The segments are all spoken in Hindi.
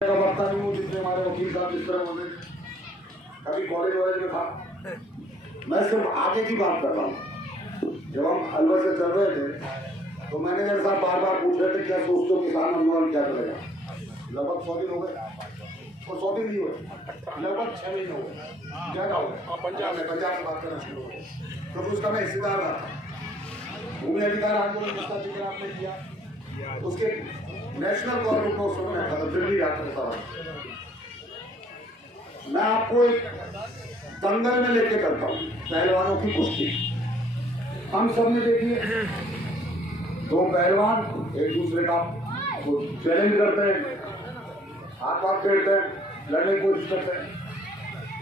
का वक्ता नहीं हूँ जिसमें हमारे वकील साहब जिस तरह होने कभी कॉलेज वॉलेज में था। मैं सिर्फ आगे की बात कर रहा हूँ। जब हम अलवर से चल रहे थे तो मैनेजर साहब बार बार पूछ रहे थे क्या सोचते हो किसान आंदोलन क्या करेगा। लगभग 100 दिन हो गए और 100 दिन नहीं हुए, लगभग 6 महीने हो गए, ज्यादा हो गए। पंजाब से बात करना शुरू हो गए तो उसका मैं हिस्सेदार रहा था। भूमि अधिकार आंदोलन जिसका जिक्र आपने किया उसके नेशनल गवर्नमेंट को सुनना था तो दिल्ली जाता था। मैं आपको एक दंगल में लेके करता हूँ पहलवानों की कुश्ती। हम सब ने देखी है, दो पहलवान एक दूसरे का चैलेंज करते हैं, हाथ हाथ खेलते हैं, लड़ने की कोशिश करते हैं।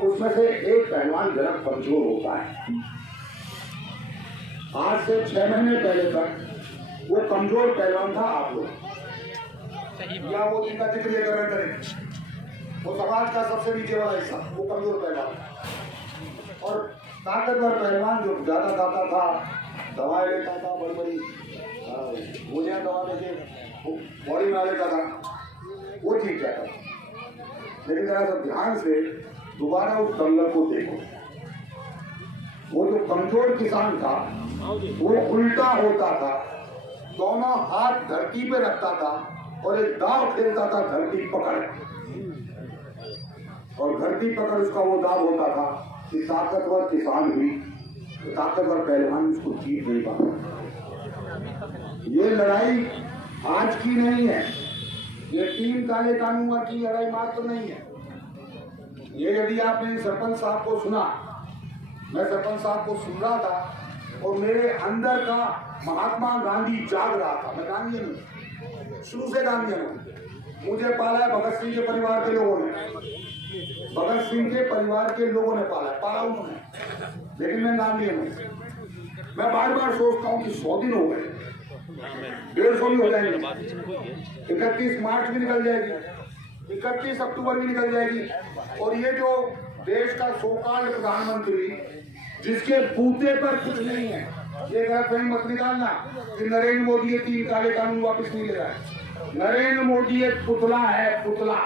उसमें से एक पहलवान जरा कमजोर होता है। आज से 6 महीने पहले तक वो कमजोर पहलवान था आप लोग या वो जिनका जिक्र ये कर रहे थे वो समाज का सबसे नीचे वाला हिस्सा वो कमजोर पहलवान। और ताकतवर पहलवान जो ज्यादा खाता था, दवाएं लेता था, बड़ी बड़ी गोलियां दवा लेके बॉडी बना लेता था, वो ठीक जाता था। लेकिन जरा सा ध्यान से दोबारा उस दंगल को देखो। वो जो कमजोर किसान था वो उल्टा होता था, दोनों हाथ धरती पे रखता था और एक दाव खेलता था धरती पकड़। और धरती पकड़ उसका वो दाव होता था कि ताकतवर किसान भी ताकतवर पहलवान उसको जीत नहीं पाता। ये लड़ाई आज की नहीं है, ये 3 काले कानून की लड़ाई मात्र नहीं है। ये यदि आपने सरपंच साहब को सुना, मैं सरपंच साहब को सुन रहा था और मेरे अंदर का महात्मा गांधी जाग रहा था। मैं गांधीयन हूं, शुरू से गांधीयन हूं। मुझे पाला है भगत सिंह के परिवार के लोगों ने, भगत सिंह के परिवार के लोगों ने पाला उन्होंने, लेकिन मैं गांधीयन हूं। मैं बार बार सोचता हूं कि 100 दिन हो गए, 150 भी हो जाएंगे, 31 मार्च भी निकल जाएगी, 31 अक्टूबर भी निकल जाएगी। और ये जो देश का सोकाल प्रधानमंत्री जिसके बूते पर कुछ नहीं है, ये गलतफहमी मत निकालना कि नरेंद्र मोदी ये 3 काले कानून वापस नहीं ले रहा है। नरेंद्र मोदी एक पुतला है, पुतला।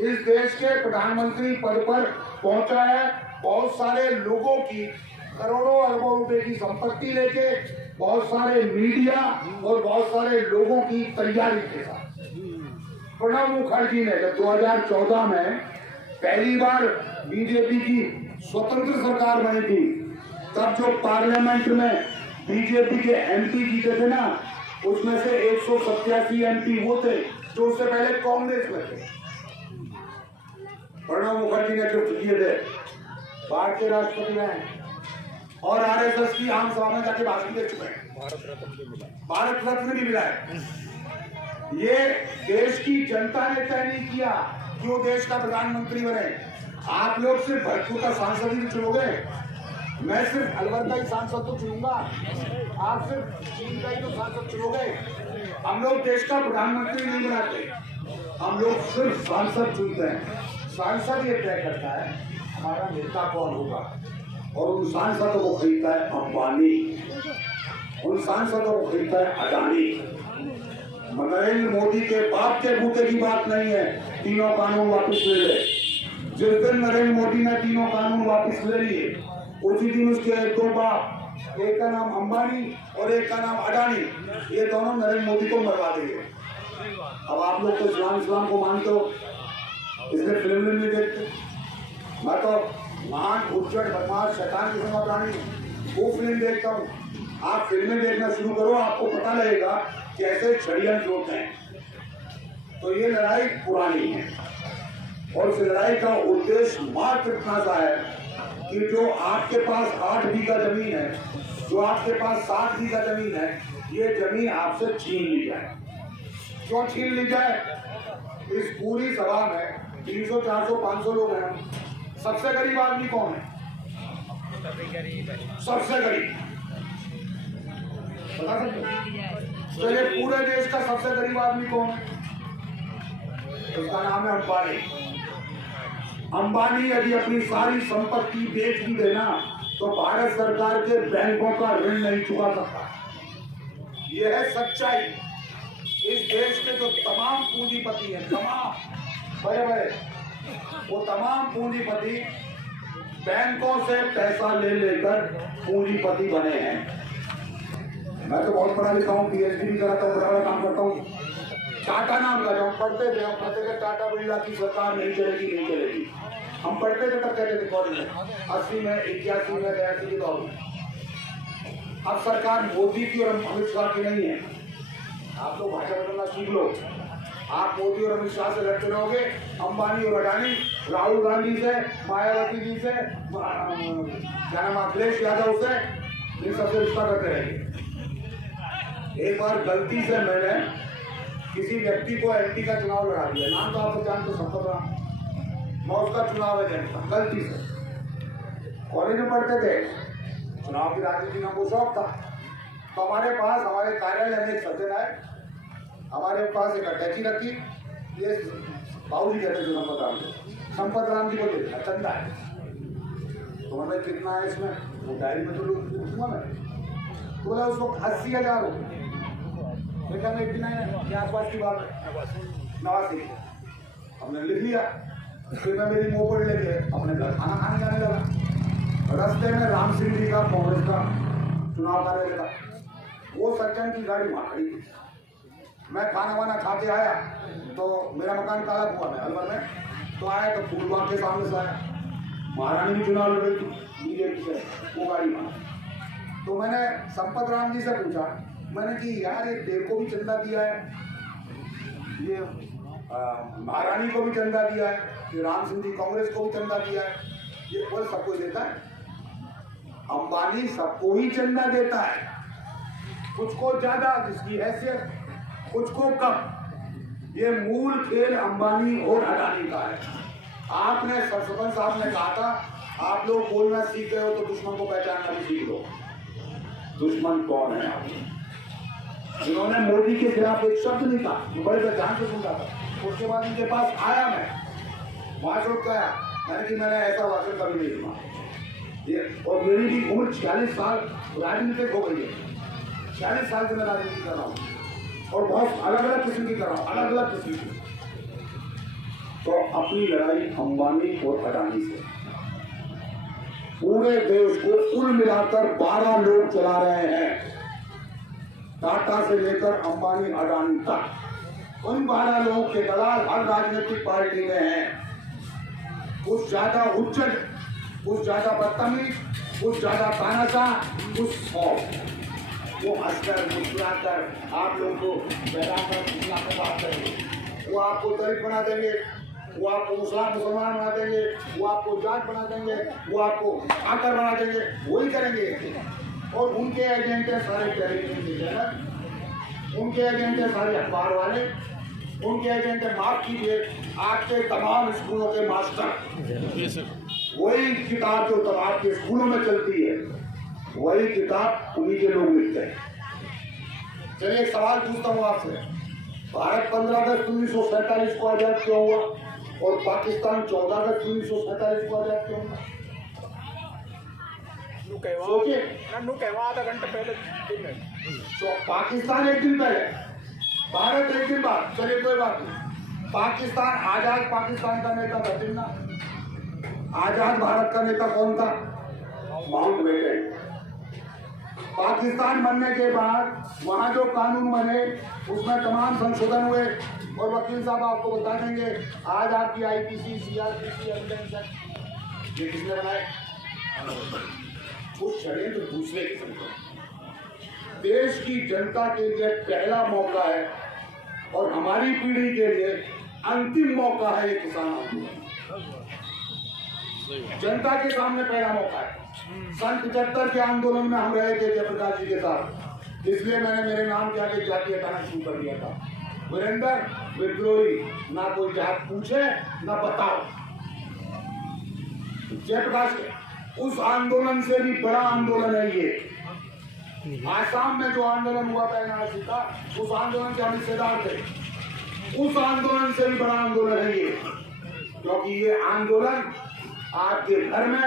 इस देश के प्रधानमंत्री पद पर पहुंचा है बहुत सारे लोगों की करोड़ों अरबों रुपए की संपत्ति लेके, बहुत सारे मीडिया और बहुत सारे लोगों की तैयारी के साथ। प्रणब मुखर्जी ने जब 2014 में पहली बार बीजेपी की स्वतंत्र सरकार बनी थी, तब जो पार्लियामेंट में बीजेपी के एमपी जीते थे ना, उसमें से 187 एमपी वो थे जो उससे पहले कांग्रेस में थे। प्रणब मुखर्जी ने जो किए थे, भारत के राष्ट्रपति हैं और आरएसएस की आम सभा में जाके भाषण दे चुके हैं, भारत रत्न भी मिला है। ये देश की जनता ने तय नहीं किया कि वो देश का प्रधानमंत्री बने। आप लोग सिर्फ भरतपुर का सांसद ही चुनोगे, मैं सिर्फ अलवर का ही सांसद तो चुनूंगा, आप सिर्फ चीन का ही तो सांसद चुनोगे। हम लोग देश का प्रधानमंत्री नहीं बनाते, हम लोग सिर्फ सांसद चुनते हैं। सांसद ये तय करता है हमारा नेता कौन होगा, और उन सांसदों को खरीदता है अंबानी, उन सांसदों को खरीदता है अडानी। नरेंद्र मोदी के बाप के बूते की बात नहीं है 3 कानून वापस ले ले। जिस दिन नरेंद्र मोदी ने 3 कानून वापस ले लिए, उसी दिन उसके 2 बाप, एक का नाम अंबानी और एक का नाम अडानी, ये दोनों नरेंद्र मोदी को मरवा देंगे। अब आप लोग तो इस्लाम को मानते हो, इसलिए फिल्म नहीं देखते। मैं तो महान उज्जट बदमाश शैतान किस्म का प्राणी वो फिल्म देखता हूँ। आप फिल्में देखना शुरू करो, आपको पता लगेगा कैसे षड्यंत्र होते हैं। तो ये लड़ाई पुरानी है और इस लड़ाई का उद्देश्य मात्र इतना सा है कि जो आपके पास 8 बीघा जमीन है, जो आपके पास 60 बीघा जमीन है, ये जमीन आपसे छीन ली जाए। क्यों छीन ली जाए? इस पूरी सभा में 300, 400, 500 लोग हैं। सबसे गरीब आदमी कौन है? सबसे गरीब बता सकते? तो ये पूरे देश का सबसे गरीब आदमी कौन है? उसका नाम है अंबानी। अंबानी यदि अपनी सारी संपत्ति बेच भी देना तो भारत सरकार के बैंकों का ऋण नहीं चुका सकता। यह है सच्चाई। इस देश के जो तमाम पूंजीपति हैं, तमाम बड़े बड़े, वो तमाम पूंजीपति बैंकों से पैसा ले लेकर पूंजीपति बने हैं। मैं तो बहुत पढ़ा लिखा हूँ, पीएचडी भी कराता हूँ, बड़ा काम करता हूँ। टाटा नाम का जो हम पढ़ते थे, हम पढ़ते थे टाटा बिरला की सरकार नहीं चलेगी, नहीं चलेगी। हम पढ़ते थे तब कहते थे कॉलेज में 80 में 81 में 82 के दौर में। अब सरकार मोदी की और अमित शाह की नहीं है। आप लोग भाषा बदलना सीख लो। आप मोदी और अमित शाह से लड़ते रहोगे, अंबानी और अडानी, राहुल गांधी से, मायावती जी से, क्या नाम अखिलेश यादव से, इन सबसे रिश्ता करते रहेंगे। एक बार गलती से मैंने किसी व्यक्ति को एमपी का चुनाव लड़ा दिया, नाम तो आप जानते हो, संपत राम, मैं उसका चुनाव एजेंट था, गलती से। कॉलेज में पढ़ते थे, चुनाव की राजनीति में हमको शौक था, तो हमारे पास, हमारे कार्यालय में एक सज्जन आए, हमारे पास एक अटैची रखी, ये बाबूजी कहते थे संपत राम को, संपत राम जी को देखा चंदा है, तो मैंने कितना है इसमें, वो डायरी में तो लिखूंगा मैं, तो बोला उसको 80,000 हो, देखा मैं 89 के आसपास की बात है, 89। हमने लिख लिया, फिर मैं मेरी मोबाइल लेके अपने घर खाना खाने जाने लगा। रास्ते में राम सिंह जी का कांग्रेस का चुनाव कार्यालय था, वो सज्जन की गाड़ी वहाँ खड़ी थी। मैं खाना वाना खा के आया तो मेरा मकान काला हुआ है अलवर में, तो आया तो फूलबाग के सामने से आया, महारानी भी चुनाव लड़ रही थी बीजेपी से, वो गाड़ी वहाँ। तो मैंने संपत राम जी से पूछा, मैंने कि यार ये देव को भी चंदा दिया है, ये महारानी को भी चंदा दिया है, ये राम सिंह जी कांग्रेस को भी चंदा दिया है, ये बोल सबको देता है? अंबानी सबको ही चंदा देता है, कुछ को ज्यादा जिसकी हैसियत, कुछ को कम। ये मूल खेल अंबानी और अडानी का है। आपने सरपंच साहब ने कहा था, आप लोग बोलना सीख गए हो तो दुश्मन को पहचानना भी सीख लो। दुश्मन कौन है आप? जिन्होंने मोदी के खिलाफ एक शब्द नहीं कहा, बड़े ध्यान से सुनता था, उसके बाद इनके पास आया मैं, भाषण आया, मैंने कि मैंने ऐसा भाषण कभी नहीं सुना। ये और मेरी भी उम्र 46 साल राजनीतिक हो गई है, 46 साल से मैं राजनीति कर रहा हूँ और बहुत अलग अलग किस्म की कर रहा हूँ, अलग अलग किस्म की। तो अपनी लड़ाई अंबानी और अडानी से, पूरे देश को कुल मिलाकर 12 लोग चला रहे हैं, टाटा से लेकर अंबानी अडानी तक। उन 12 लोगों के दलाल हर राजनीतिक पार्टी में हैं, कुछ ज्यादा उच्चट, कुछ ज्यादा बदतमीज, कुछ ज्यादा तानाशाह, कुछ खौफ। वो हंसकर मुस्कुराकर आप लोगों को बैठाकर बात करेंगे, वो आपको दलित बना देंगे, वो आपको मुसलमान बना देंगे, वो आपको जाट बना देंगे, वो आपको आकर बना देंगे, वही करेंगे। और उनके एजेंट है सारे टेलीविजन के चैनल, उनके एजेंट है सारे अखबार वाले, उनके एजेंट है, माफ कीजिए, आपके तमाम स्कूलों के मास्टर। वही किताब जो तब आपके स्कूलों में चलती है, वही किताब उन्हीं के लोग लिखते हैं। चलिए एक सवाल पूछता हूँ आपसे, भारत 15 अगस्त 1947 को आजाद क्यों हुआ और पाकिस्तान 14 अगस्त 1947 को आजाद क्यों हुआ? सोचिए, आधा घंटा पहले तो पाकिस्तान एक दिन पहले, भारत एक दिन बाद। चलिए कोई बात नहीं, पाकिस्तान आजाद, पाकिस्तान का नेता था जिन्ना, आजाद भारत का नेता कौन था? माउंटबेटन। पाकिस्तान बनने के बाद वहां जो कानून बने उसमें तमाम संशोधन हुए, और वकील साहब आपको बता देंगे आज आपकी आईपीसी, सीआरपीसी, एविडेंस एक्ट ये किसने बनाए? कुछ षड्यंत्र दूसरे किस्म का। देश की जनता के लिए पहला मौका है और हमारी पीढ़ी के लिए अंतिम मौका है ये किसान आंदोलन। जनता के सामने पहला मौका है। सन 75 के आंदोलन में हम रहे थे जयप्रकाश जी के साथ, इसलिए मैंने मेरे नाम के आगे जाति हटाना शुरू कर दिया था। वीरेंद्र विद्रोही, ना कोई जात पूछे ना बताओ। जयप्रकाश उस आंदोलन से भी बड़ा आंदोलन है ये। आसाम में जो आंदोलन हुआ था एनआरसी का, उस आंदोलन के हम हिस्सेदार थे। उस आंदोलन से भी बड़ा आंदोलन है ये, क्योंकि ये आंदोलन आपके घर में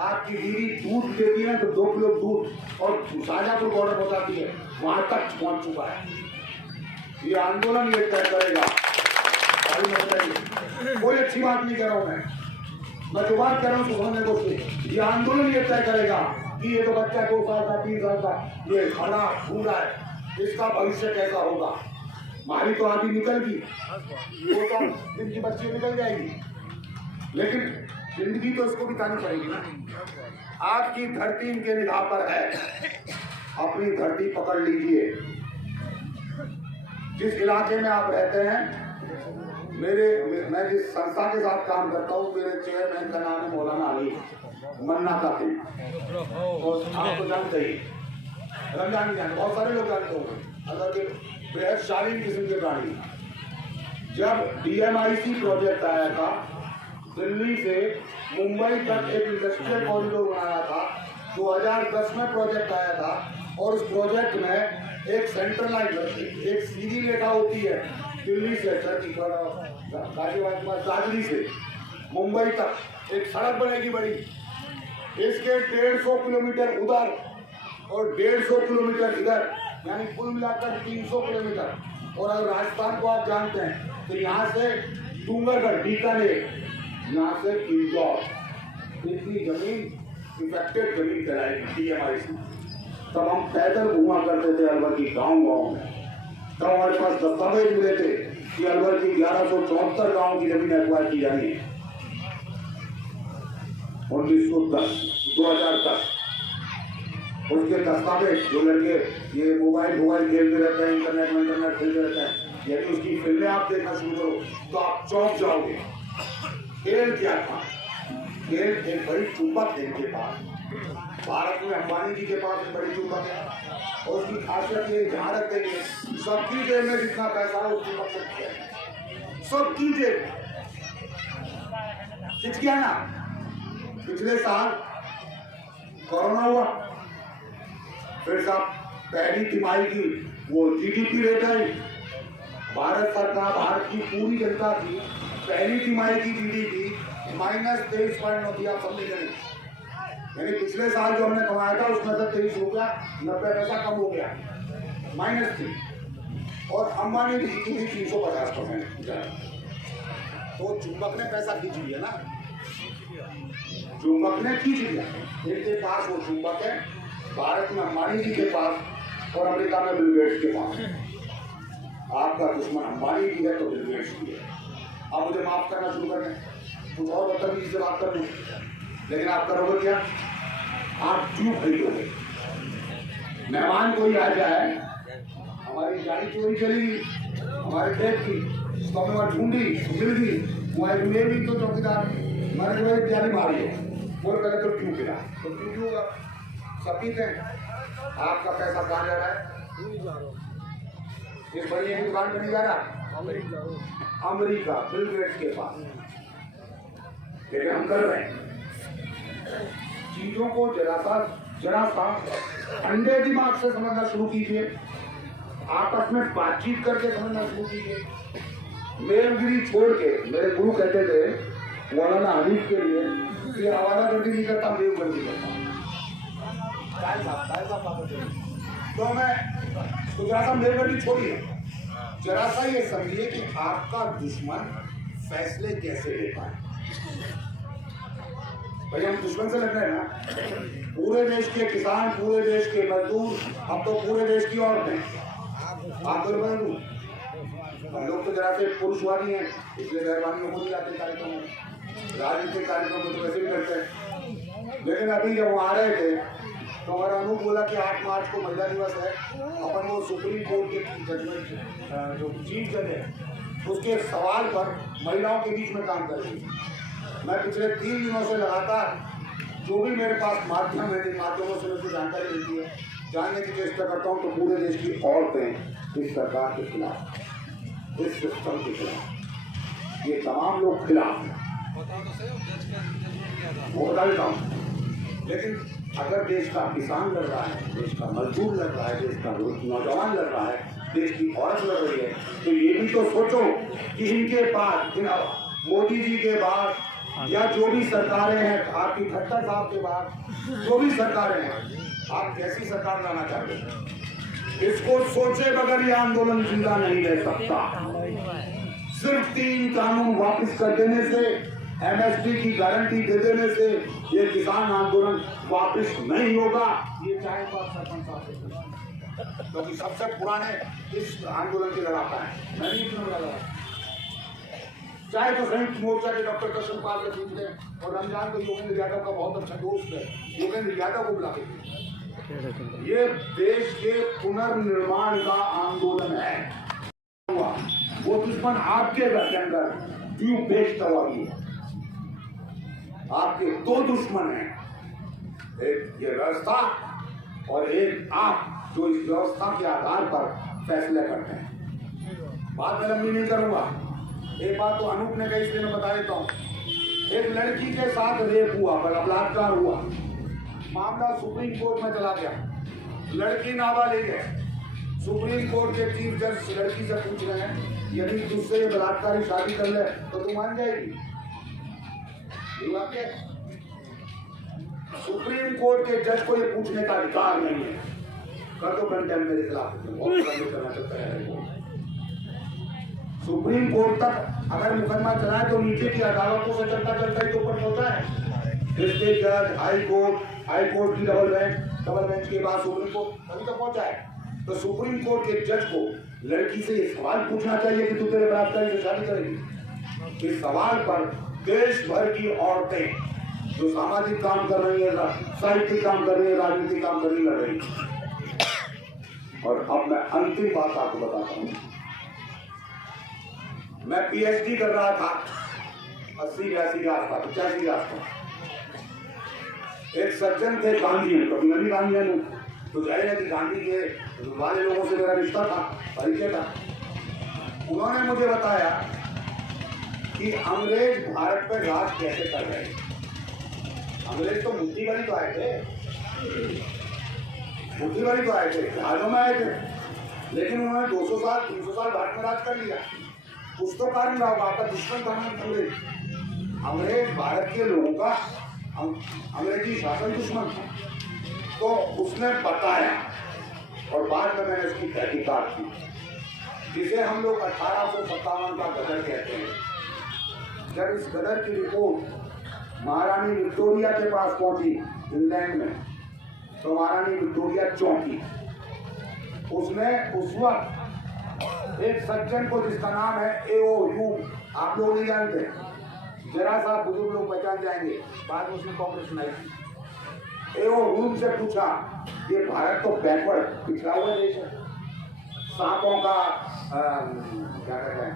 आपकी बीवी दूध देती है तो 2 किलो दूध और शाजापुर बॉर्डर पहुंचाती है, वहां तक पहुंच चुका है। ये आंदोलन ये तय करेगा। कोई अच्छी बात नहीं कह रहा हूं मैं जो बात कह रहा हूं उसको समझने को ये आंदोलन ये तय करेगा कि ये तो बच्चा 2 साल का 3 साल का ये खड़ा घूम रहा है, इसका भविष्य कैसा होगा। हमारी तो आदि निकल गई, वो तो जिनकी बच्ची निकल जाएगी, लेकिन जिंदगी तो उसको बितानी पड़ेगी ना। आपकी धरती इनके निगाह पर है, अपनी धरती पकड़ लीजिए। जिस इलाके में आप रहते हैं, मैं जिस संस्था के साथ काम करता हूँ, मेरे चेयरमैन का नाम है मौलाना अली मन्ना का थे, और आपको जानते ही रमजान नहीं जानते, बहुत सारे लोग जानते होंगे। अगर के बेहद शालीन किस्म के प्राणी। जब DMIC प्रोजेक्ट आया था, दिल्ली से मुंबई तक एक इंडस्ट्रियल कॉरिडोर बनाया था, 2010 में प्रोजेक्ट आया था, और उस प्रोजेक्ट में एक सेंट्रल लाइन, एक सीधी रेखा होती है दिल्ली से दादरी से मुंबई तक एक सड़क बनेगी बड़ी। इसके 150 किलोमीटर उधर और 150 किलोमीटर इधर, यानी कुल मिलाकर 300 किलोमीटर। और अगर राजस्थान को आप जानते हैं तो यहाँ से डूंगरगढ़, बीकानेर, यहाँ से इंदौर, इतनी जमीन इफेक्टेड जमीन कहलाएगी DMIC। तब हम पैदल घुमा करते थे अलवर की गाँव में, तब हमारे पास दस्तावेज मिले थे कि अलवर की 1174 गाँव की जमीन एक्वायर की जानी है। 2010 उसके दस्तावेज, जो लड़के ये मोबाइल खेलते रहते हैं, इंटरनेट खेलते रहते हैं, यदि उसकी फिल्में आप देखना शुरू करो तो आप चौंक जाओगे। खेल क्या था? खेल एक बड़ी चुंबक है इनके पास। भारत में अंबानी जी के पास एक बड़ी चुंबक है, और उसकी खासियत ये ध्यान रखेंगे, सबकी जेब में जितना पैसा है उस चुंबक से सबकी जेब खिंच गया ना। पिछले साल कोरोना हुआ, फिर साहब पहली तिमाही की वो GDP रेट आई, भारत सरकार, भारत की पूरी जनता की पहली तिमाही की GDP -23.9 आप समझ गए। यानी पिछले साल जो हमने कमाया था उसमें से 23 हो गया, 90 पैसा कम हो गया, -3। और अंबानी जी की 350%। तो चुंबक ने पैसा खींच लिया ना, चुंबक ने खींच लिया। इनके पास वो चुंबक है, भारत में अंबानी जी के पास और अमेरिका में बिल गेट्स के पास। आपका दुश्मन अंबानी जी है तो बिल गेट्स भी है। आप मुझे माफ करना शुरू कर दें, कुछ और बदतमीजी से बात कर लूँ, लेकिन आप करोगे क्या? आप क्यों खरीदोगे? मेहमान कोई आ जाए, हमारी गाड़ी चोरी चलेगी, हमारे खेत की, तो हमने वहाँ ढूंढी, मिल गई, वहाँ भी तो चौकीदार मैंने जो तैयारी मारी है, बोल पहले तो क्यों गिरा, तो क्यों होगा? सब पीते हैं। आपका पैसा कहाँ जा रहा है? इस बड़ी की दुकान पर नहीं जा रहा, अमेरिका बिल गेट्स के पास। लेकिन हम कर रहे हैं। चीजों को जरा सा ठंडे दिमाग से समझना शुरू कीजिए, आपस में बातचीत करके समझना शुरू कीजिए। मेलगिरी छोड़ के, मेरे गुरु कहते थे मौलाना हनीफ के लिए कि आवारागर्दी नहीं करता, देवगर्दी करता। तो जरा सा मेलगिरी छोड़िए, जरा सा ये समझिए कि आपका दुश्मन फैसले कैसे लेता है। भाई हम दुश्मन से लड़ रहे हैं ना, पूरे देश के किसान, पूरे देश के मजदूर, अब तो पूरे देश की औरतें। आप तो हम लोग तो जरा से पुरुषवादी हैं, इसलिए मेहरबानी हो नहीं आते कार्यक्रम में, राजनीतिक कार्यक्रम में तो वैसे भी करते हैं। लेकिन अभी जब वो आ रहे थे तो हमारा अनूप बोला कि 8 मार्च को महिला दिवस है, अपन वो सुप्रीम कोर्ट के जजमेंट जो चीफ जज है उसके सवाल पर महिलाओं के बीच में काम करेंगे। मैं पिछले 3 दिनों से लगातार जो भी मेरे पास माध्यम है, इन माध्यमों से मुझे जानकारी मिलती है, जानने की चेष्टा करता हूँ। तो पूरे देश की औरतें इस सरकार के खिलाफ, इस सिस्टम के खिलाफ, ये तमाम लोग खिलाफ हैं, वो बता देता हूँ। लेकिन अगर देश का किसान लड़ रहा है, देश का मजदूर लड़ रहा है, देश का नौजवान लड़ रहा है, देश की औरत लड़ रही है, तो ये भी तो सोचो कि इनके पास, मोदी जी के बाद या जो भी सरकारें हैं, आपकी खट्टर साहब के बाद जो भी सरकारें हैं, आप कैसी सरकार लाना चाहते हैं? इसको सोचे बगैर ये आंदोलन जिंदा नहीं रह सकता। सिर्फ 3 कानून वापस कर देने से, एमएसपी की गारंटी दे देने से ये किसान आंदोलन वापस नहीं होगा। ये चाहे बात सरपंच साहब से पूछें, क्योंकि सबसे पुराने इस आंदोलन के लड़ाका है। मैं नहीं इतना लड़ा, चाहे तो संयुक्त मोर्चा के डॉक्टर कृष्ण पाल से पूछ लें, और रमजान को योगेंद्र यादव का बहुत अच्छा दोस्त है, योगेंद्र यादव को बुला के। ये देश के पुनर्निर्माण का आंदोलन है। वो दुश्मन आपके घर के अंदर क्यों बेचता हुआ भी है? आपके 2 दुश्मन हैं, एक ये व्यवस्था और एक आप, जो इस व्यवस्था के आधार पर फैसले करते हैं। बात मैं लंबी नहीं करूंगा। एक बात तो अनूप ने कही, इसलिए मैं बता देता हूँ। एक लड़की के साथ रेप हुआ, बलात्कार हुआ, मामला सुप्रीम कोर्ट में चला गया, लड़की नाबालिग है। सुप्रीम कोर्ट के चीफ जज लड़की से पूछ रहे हैं, यदि तुझसे ये बलात्कारी शादी कर ले तो तू मान जाएगी? सुप्रीम कोर्ट के जज को ये पूछने का अधिकार नहीं है। कर दो कंटेम्प्ट मेरे खिलाफ, करना चाहता है। सुप्रीम कोर्ट तक अगर मुकदमा चलाए तो नीचे की अदालतों से चलता चलता ही तो ऊपर होता है। डिस्ट्रिक्ट जज, हाई कोर्ट की डबल बेंच के बाद सुप्रीम कोर्ट अभी तक पहुंचा है। तो सुप्रीम कोर्ट के जज को लड़की से ये सवाल पूछना चाहिए कि तू तेरे बलात्कारी से शादी करेगी? इस सवाल पर देश भर की औरतें जो सामाजिक काम कर रही है, साहित्यिक काम कर रही है, राजनीतिक काम कर रही, लड़ रही। और अब मैं अंतिम बात आपको बताता हूँ। मैं पीएचडी कर रहा था 80-82 के आसपास, 85 के आसपास। एक सज्जन थे गांधी, कभी नहीं गांधी है, तो जाहिर है कि गांधी के वाले लोगों से मेरा रिश्ता था, परिचय था। उन्होंने मुझे बताया कि अंग्रेज भारत पर राज कैसे कर रहे हैं। अंग्रेज तो मुट्ठी भरी तो आए थे, मुट्ठी भरी तो आए थे, जहाजों में आए थे, लेकिन उन्होंने 200 साल 300 साल भारत में राज कर लिया। कुछ तो कारण रहा होगा, आपका दुश्मन था अंग्रेज। अंग्रेज भारत के लोगों का अंग्रेजी शासन दुश्मन था। तो उसने बताया, और बाद में मैंने उसकी तहकीकात की, जिसे हम लोग 1857 का गदर कहते हैं। जब इस गदर की रिपोर्ट महारानी विक्टोरिया के पास पहुंची इंग्लैंड में, तो महारानी विक्टोरिया चौंकी। उसने उस वक्त एक सज्जन को, जिसका नाम है A.O. ह्यूम, आप लोग नहीं जानते, जरा सा बुजुर्ग लोग पहचान जाएंगे, बाद में उसने कांग्रेस बनाई थी। A.O. ह्यूम से पूछा, ये भारत तो बैकवर्ड, पिछड़ा हुआ देश है, सांपों का क्या कहते हैं,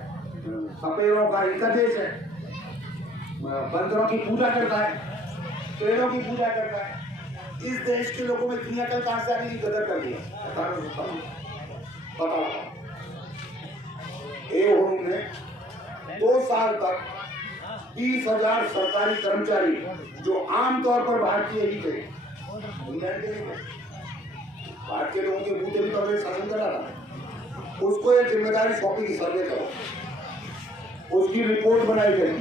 सपेरों का इनका देश है, बंदरों की पूजा करता है, पेड़ों की पूजा करता है। इस देश के लोगों में इतनी अकल कहां से आ गई, कदर कर दिया। पता लगा A.O. ह्यूम ने 2 साल तक 30,000 सरकारी कर्मचारी, जो आमतौर पर भारतीय ही थे, भारतीय लोगों के बूते भी तो शासन करा था, उसको ये जिम्मेदारी सौंपी की सर्वे करो। उसकी रिपोर्ट बनाई गई।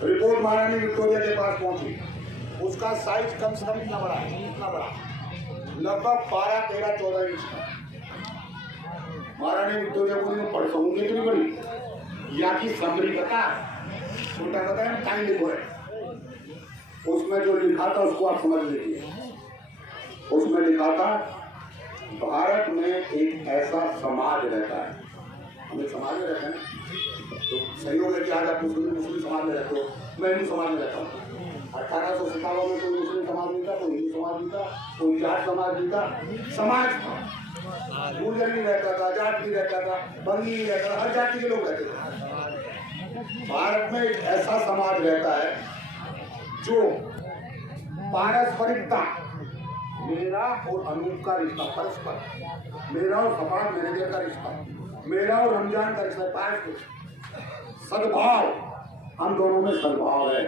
रिपोर्ट महारानी विक्टोरिया के पास पहुंची। उसका साइज कम से कम इतना बड़ा है, इतना बड़ा, लगभग 12, 13, 14 इंच का। महारानी विक्टोरिया बोली मैं पढ़ सकूंगी, इतनी बड़ी या की समरी कथा छोटा कथा है, टाइम लिखो है। उसमें जो लिखा था उसको आप समझ लीजिए। उसमें लिखा था, भारत में एक ऐसा समाज रहता है, हम एक समाज में रहते हैं, तो सहयोग है कि आज आप मुस्लिम समाज में रहते हो, मैं हिंदू समाज में रहता हूँ। 1857 में कोई मुस्लिम समाज नहीं था, कोई हिंदू समाज नहीं था, कोई जाट समाज नहीं था, समाज था। गुर्जर भी रहता था, जाट भी रहता था, बंगी भी रहता था, हर जाति के लोग रहते थे। भारत में एक ऐसा समाज रहता है जो पारस्परिकता, मेरा और अनूप का रिश्ता, परस्पर, मेरा और समाज मैनेजर का रिश्ता, मेरा और रमजान का रिश्ता, पारस्परिक सद्भाव, हम दोनों में सद्भाव है।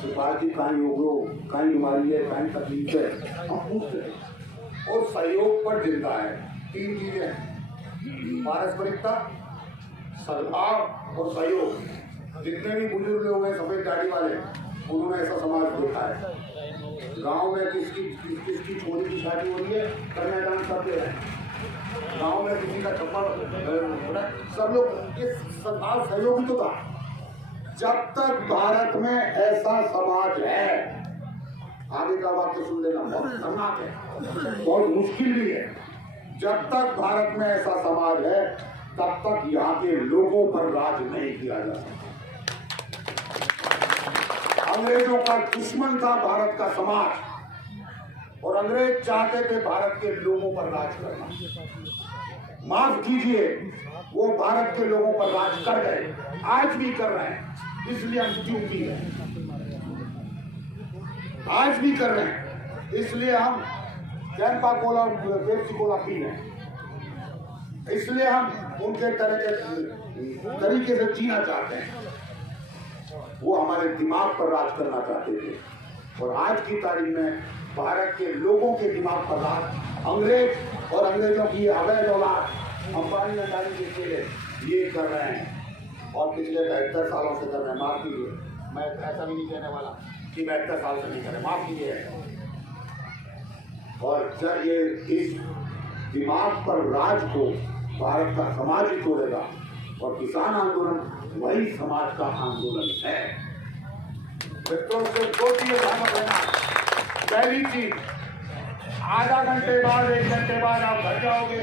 सिफारती कहीं होगो, कहीं बीमारी है, कहीं तकलीफ है, हम पूछते हैं और सहयोग पर जिंदा है। 3 चीजें हैं, पारस्परिकता, सद्भाव और सहयोग। जितने भी बुजुर्ग लोग हैं सफेद दाढ़ी वाले, उन्होंने ऐसा समाज देखा है। गांव में किसकी छोरी की शादी हो रही है, कन्यादान कर दे रहे हैं, गांव में किसी का चप्पल, सब लोग ये सरकार सहयोगी तो था। जब तक भारत में ऐसा समाज है, आगे का वाक्य सुन लेना, बहुत खतरनाक है, बहुत मुश्किल भी है। जब तक भारत में ऐसा समाज है तब तक यहाँ के लोगों पर राज नहीं किया जा सकता। अंग्रेजों का दुश्मन था भारत का समाज, और अंग्रेज चाहते थे भारत के लोगों पर राज करना। माफ कीजिए, वो भारत के लोगों पर राज कर गए, आज भी कर रहे हैं, इसलिए हम क्यों पी रहे हैं, आज भी कर रहे हैं, इसलिए हम कैंपा कोला और पेप्सी कोला पी रहे हैं, इसलिए हम उनके तरीके से जीना चाहते हैं। वो हमारे दिमाग पर राज करना चाहते थे, और आज की तारीख में भारत के लोगों के दिमाग पर राज अंग्रेज और अंग्रेजों की अवैध औलाद अंबानी अडानी के ये कर रहे हैं, और पिछले 72 सालों से कर रहे हैं। माफ कीजिए, मैं ऐसा भी नहीं कहने वाला कि 72 साल से नहीं कर रहे, माफ कीजिए। और जब ये इस दिमाग पर राज को भारत का समाज ही तोड़ेगा, और किसान आंदोलन वही समाज का आंदोलन है। मित्रों से 2 चीजें ध्यान रखना। पहली चीज, आधा घंटे बाद 1 घंटे बाद आप घर जाओगे,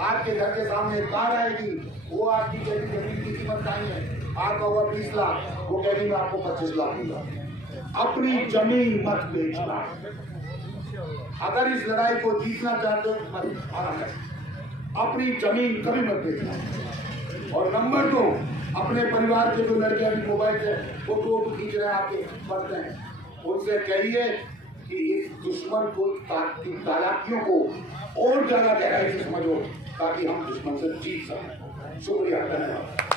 आपके घर के सामने कार आएगी, वो आपकी जमीन की कीमत नहीं है, आपका हुआ 20 लाख, वो कहेगी मैं आपको 25 लाख दूंगा। अपनी जमीन मत बेचना। अगर इस लड़ाई को जीतना चाहते हो मत, अपनी जमीन कभी मत बेचना। और नंबर 2, अपने परिवार के जो लड़के अभी मोबाइल से फोटो खींच रहे हैं, आपके पढ़ते हैं, उनसे कहिए कि इस दुश्मन को चालाकियों को और ज्यादा गहराई से समझो, ताकि हम दुश्मन से जीत सकें। शुक्रिया, धन्यवाद।